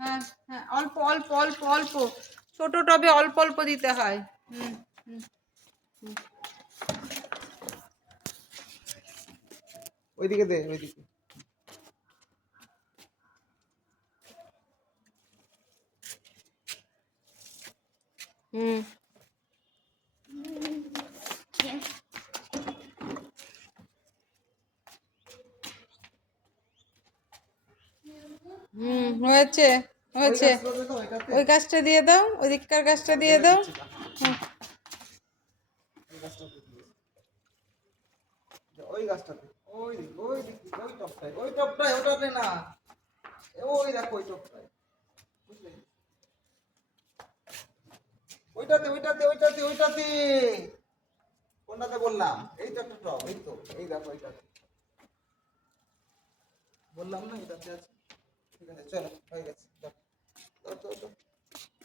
হ্যাঁ হ্যাঁ, অল্প অল্প অল্প অল্প, ছোট টবে অল্প অল্প দিতে হয়। হুম হুম। ওইদিকে দে, ওইদিকে। হুম হুম, হয়েছে ওই হয়েছে। গাছটা দে তো, ওইটাতে। ওই গাছটা দিয়ে দাও, ওই দিককার গাছটা দিয়ে ঢেলে দাও। দিচ্ছি না। হুম ওই গাছটাতে দিয়ে দে। ওই গাছটাতে, ওই দিক, ওই দিক, ওই টপটায়, ওই টপটায়, ওটাতে না। ওই দেখো ওই টপটায়, বুঝলে? ওইটাতে ওইটাতে ওইটাতে ওইটাতে। কোনটাতে বললাম? এই তো একটা টপ, এই তো, এই দেখো এইটাতে। বললাম না এটাতে আছে। ঠিক আছে, চলো, হয়ে গেছে।